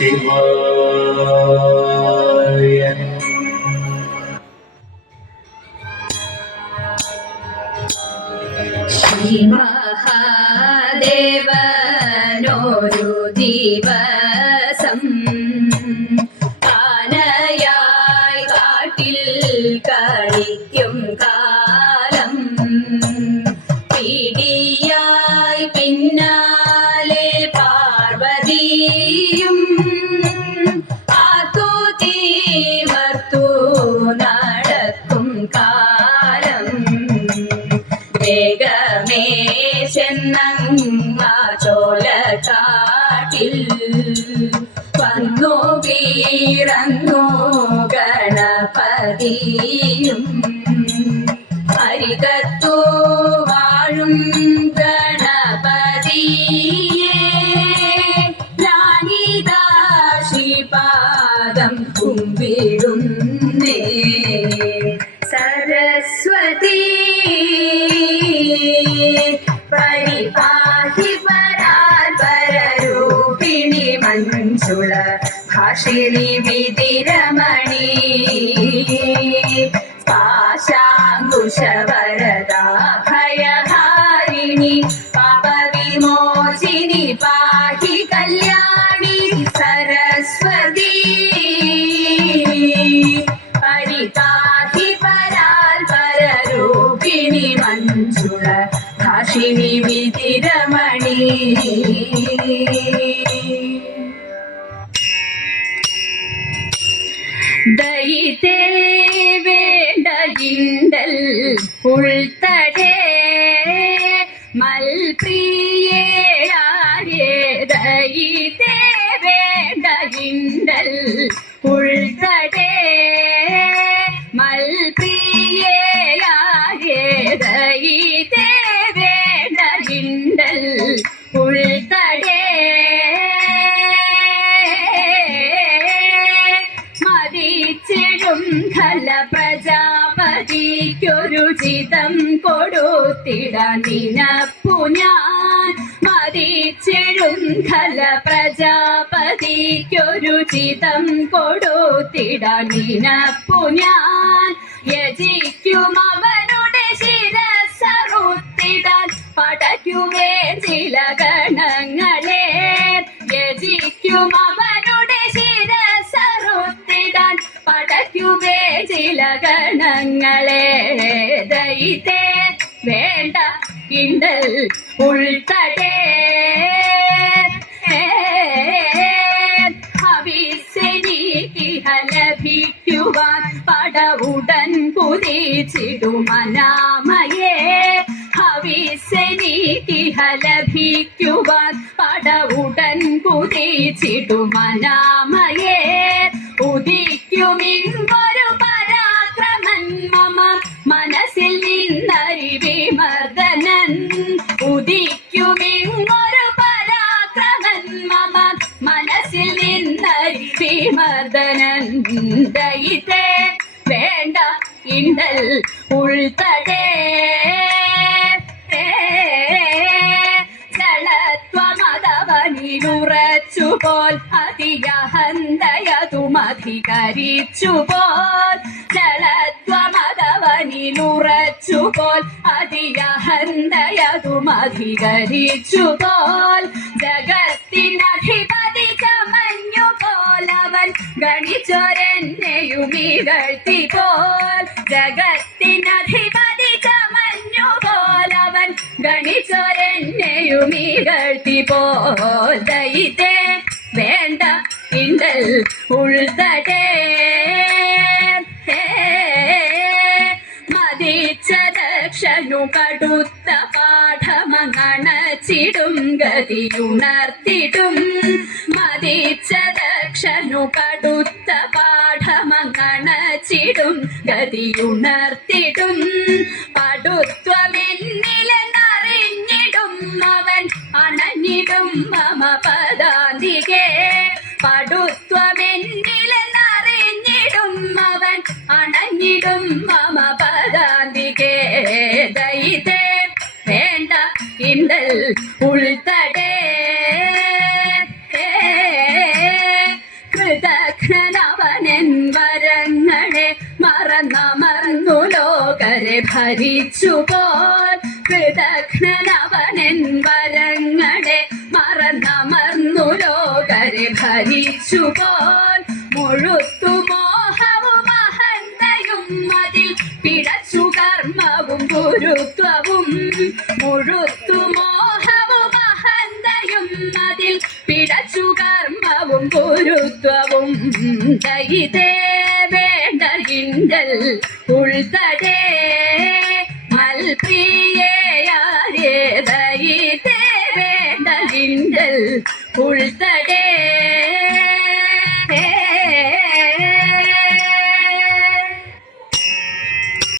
ശിവായ. ശ്രീ ദിവസം ആനയായി കാട്ടിൽ കളിക്കും കാലം ഗണപതിയും അരികത്തു വാഴും ഗണപതിയേ. ലാനിദാശിപാദം കുമ്പിടുന്നേ സരസ്വതി പരിപാഹി പരരൂപിണി മഞ്ജുള ഭാഷിണി വിതിരമണി പാശാങ്കുശവരദാ ഭയഹാരിണി പാപവിമോചിനി പാഹി കല്യാണി സരസ്വതി. പരിപാഹി പരാൽ പരരൂപിണി മഞ്ജുള ഭാഷിണി വിതിരമണി. ദയിതേ വേണ്ട ഇണ്ടൽ ഉൾത്തടേ മൽപ്രിയേ ആരേ ദയിതേ വേണ്ട ഇണ്ടൽ പ്രജാപതിക്കൊരു ചിതം നിനപ്പു ഞാൻ. മതിച്ചിടും ഖല പ്രജാപതിക്കൊരു ചിതം കൊടുത്തിട നിനപ്പു ഞാൻ. ചില ഗണങ്ങളെ ദൈതേ വേണ്ട കിണ്ടൽ ഉൾത്തടേ. ലഭിക്കുവാൻ പടവുടൻ കുതിച്ചിടുമനാമയേ ഹവിസെനിക്കിഹ ലഭിക്കുവാൻ പടവുടൻ കുതിച്ചിടുമനാമയേ ഉദിക്കുമിങ്ങൊരു ഉദിക്കുമിങ്ങൊരു പരാക്രമൻ മമ മനസ്സിൽ നിന്നരി മർദ്ദനൻ ദയിതേ വേണ്ട ഇണ്ടൽ ഉൾത്തടേ. ചളത്വമതവനിലുറച്ചുപോൽ അതിയഹന്തയതുമധികരിച്ചുപോൽ ചളത്വമതവനിലുറച്ചുപോൽ അതിയഹന്തയതുമധികരിച്ചുപോൽ ജഗത്തിനധിപതി ചമഞ്ഞു പോലവൻ ഗണിച്ചൊരെന്നെയും ഇകഴ്ത്തിപ്പോൽ ജഗത്തിനധിപതി ചമഞ്ഞു പോലവൻ ഗണിച്ചൊരെന്നെയും ഇകഴ്ത്തിപ്പോൽ ദൈതേ വേണ്ട ഇണ്ടൽ ഉൾത്തടേ കടുത്ത പാഠമണച്ചിടും ഗതിയുണർത്തിടും. മതിച്ച കടുത്ത പാഠമണച്ചിടും ചിടും ഗതിയുണർത്തിടും. പടുത്വമെന്നിലെന്നറിഞ്ഞിടും അവൻ അണഞ്ഞിടും മമ പദാന്തികേ. പടുത്വമെന്നിലെന്നറിഞ്ഞിടും അവൻ അണഞ്ഞിടും മമ പദാന്തികേ. ഉൾത്തടേ കൃതഘ്നവനൻ വരങ്ങളെ മറന്നമർന്നു ലോകരെ ഭരിച്ചു പോൽ കൃതഘ്നവനൻ വരങ്ങളെ മറന്നമർന്നു ലോകരെ ഭരിച്ചു പോൽ മുഴുത്തു മോഹവും അഹന്തയും അതിൽ പിടച്ചു കർമ്മവും ഗുരുത്വവും. മുഴുത്തു അതിൽ പിടച്ചു കർമ്മവും ഗുരുത്വവും. ദയിതേ വേണ്ട ഇണ്ടൽ ഉൾത്തടേ മൽപ്രിയയാരേ